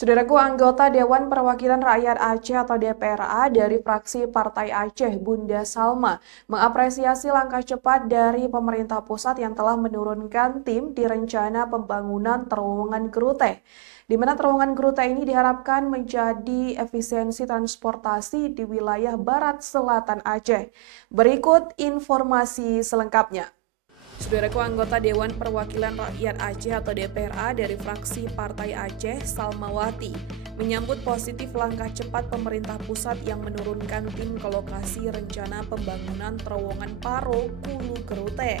Saudaraku, anggota Dewan Perwakilan Rakyat Aceh atau DPRA dari fraksi Partai Aceh, Bunda Salma, mengapresiasi langkah cepat dari pemerintah pusat yang telah menurunkan tim di rencana pembangunan terowongan Gerute, di mana terowongan Gerute ini diharapkan menjadi efisiensi transportasi di wilayah barat selatan Aceh. Berikut informasi selengkapnya. Saudaraku, anggota Dewan Perwakilan Rakyat Aceh atau DPRA dari fraksi Partai Aceh, Salmawati, menyambut positif langkah cepat pemerintah pusat yang menurunkan tim ke lokasi rencana pembangunan terowongan Paro Kulu Gerute.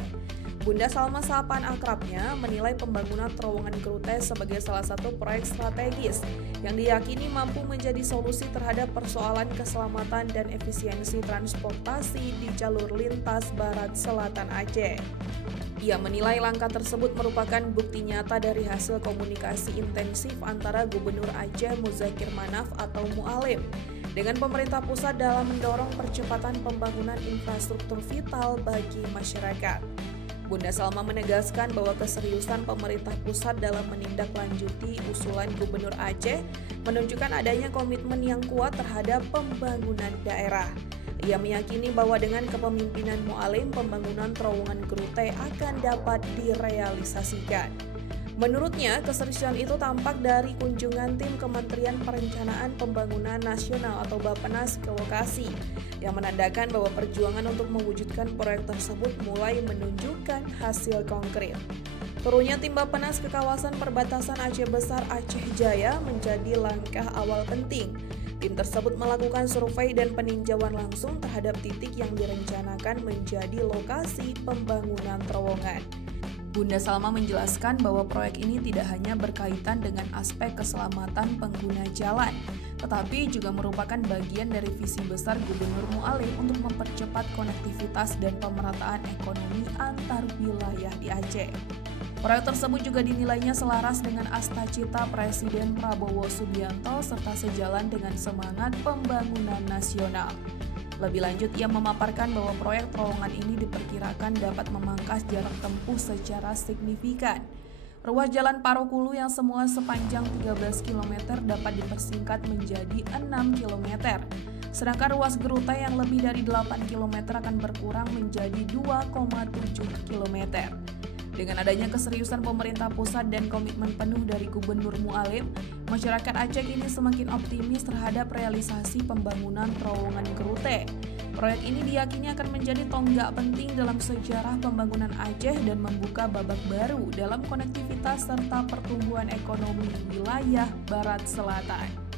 Bunda Salma sapaan akrabnya menilai pembangunan terowongan Gerute sebagai salah satu proyek strategis yang diyakini mampu menjadi solusi terhadap persoalan keselamatan dan efisiensi transportasi di jalur lintas barat selatan Aceh. Ia menilai langkah tersebut merupakan bukti nyata dari hasil komunikasi intensif antara Gubernur Aceh Muzakir Manaf atau Mualim dengan pemerintah pusat dalam mendorong percepatan pembangunan infrastruktur vital bagi masyarakat. Bunda Salma menegaskan bahwa keseriusan pemerintah pusat dalam menindaklanjuti usulan Gubernur Aceh menunjukkan adanya komitmen yang kuat terhadap pembangunan daerah. Ia meyakini bahwa dengan kepemimpinan Mualim, pembangunan terowongan Gerute akan dapat direalisasikan. Menurutnya, keseriusan itu tampak dari kunjungan tim Kementerian Perencanaan Pembangunan Nasional atau Bappenas ke lokasi, yang menandakan bahwa perjuangan untuk mewujudkan proyek tersebut mulai menunjukkan hasil konkret. Turunnya tim Bappenas ke kawasan perbatasan Aceh Besar Aceh Jaya menjadi langkah awal penting. Tim tersebut melakukan survei dan peninjauan langsung terhadap titik yang direncanakan menjadi lokasi pembangunan terowongan. Bunda Salma menjelaskan bahwa proyek ini tidak hanya berkaitan dengan aspek keselamatan pengguna jalan, tetapi juga merupakan bagian dari visi besar Gubernur Mualim untuk mempercepat konektivitas dan pemerataan ekonomi antar wilayah di Aceh. Proyek tersebut juga dinilainya selaras dengan asta-cita Presiden Prabowo Subianto serta sejalan dengan semangat pembangunan nasional. Lebih lanjut, ia memaparkan bahwa proyek terowongan ini diperkirakan dapat memangkas jarak tempuh secara signifikan. Ruas jalan Paro Kulu yang semula sepanjang 13 km dapat dipersingkat menjadi 6 km. Sedangkan ruas Gerute yang lebih dari 8 km akan berkurang menjadi 2,7 km. Dengan adanya keseriusan pemerintah pusat dan komitmen penuh dari Gubernur Mualim, masyarakat Aceh kini semakin optimis terhadap realisasi pembangunan terowongan Gerute. Proyek ini diyakini akan menjadi tonggak penting dalam sejarah pembangunan Aceh dan membuka babak baru dalam konektivitas serta pertumbuhan ekonomi wilayah Barat Selatan.